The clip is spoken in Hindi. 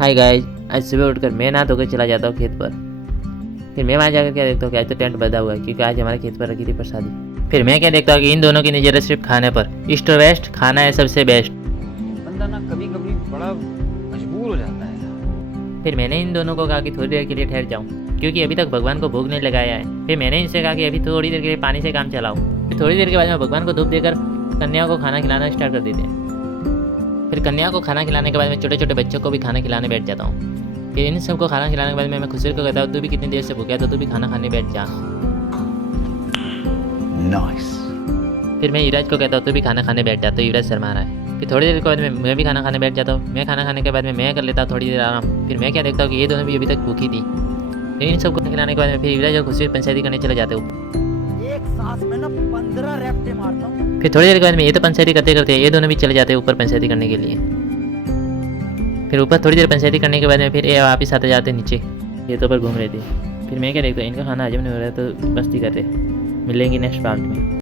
हाय गाइस, आज सुबह उठकर मैं नहा धोकर चला जाता हूँ खेत पर। फिर मैं वहाँ जाकर क्या देखता हूँ कि आज तो टेंट बंधा हुआ है, क्योंकि आज हमारे खेत पर रखी थी प्रसादी। फिर मैं क्या देखता हूँ कि इन दोनों की नज़र है सिर्फ खाने पर। ईस्ट और वेस्ट, खाना है सबसे बेस्ट। बंदा ना कभी कभी बड़ा मजबूर हो जाता है। फिर मैंने इन दोनों को कहा कि थोड़ी देर के लिए ठहर जाऊँ, क्योंकि अभी तक भगवान को भोग नहीं लगाया है। फिर मैंने इनसे कहा कि अभी थोड़ी देर के लिए पानी से काम चलाऊँ। फिर थोड़ी देर के बाद में भगवान को धूप देकर कन्या को खाना खिलाना स्टार्ट कर देते हैं। फिर कन्या को खाना खिलाने के बाद में छोटे छोटे बच्चों को भी खाना खिलाने बैठ जाता हूँ। फिर इन सबको खाना खिलाने के बाद में मैं खुशी को कहता हूँ, तू भी कितनी देर से भूखा है तो तू भी खाना खाने बैठ जा। नाइस। फिर मैं युवराज को कहता हूँ, तू भी खाना खाने बैठ जा। तो युवराज शर्मा रहा है। फिर थोड़ी देर के बाद में मैं भी खाना खाने बैठ जाता हूँ। मैं खाना खाने के बाद में मैं कर लेता हूँ थोड़ी देर आराम। फिर मैं क्या देखता हूँ कि ये दोनों भी अभी तक भूखी थी। फिर इन सबको खिलाने के बाद में फिर युवराज और खुशी पंचायती करने चले जाते हैं। एक सांस में ना 15 रैप्टे मारता हूँ। फिर थोड़ी देर के बाद में ये तो पंचायती करते करते ये दोनों भी चले जाते हैं ऊपर पंचायती करने के लिए। फिर ऊपर थोड़ी देर पंचायती करने के बाद में फिर ये वापस आते जाते नीचे। ये तो पर घूम रहे थे। फिर मैं क्या देखता हूँ इनका खाना हजम नहीं हो रहा है तो मस्ती कर रहे। मिलेंगे नेक्स्ट पार्ट में।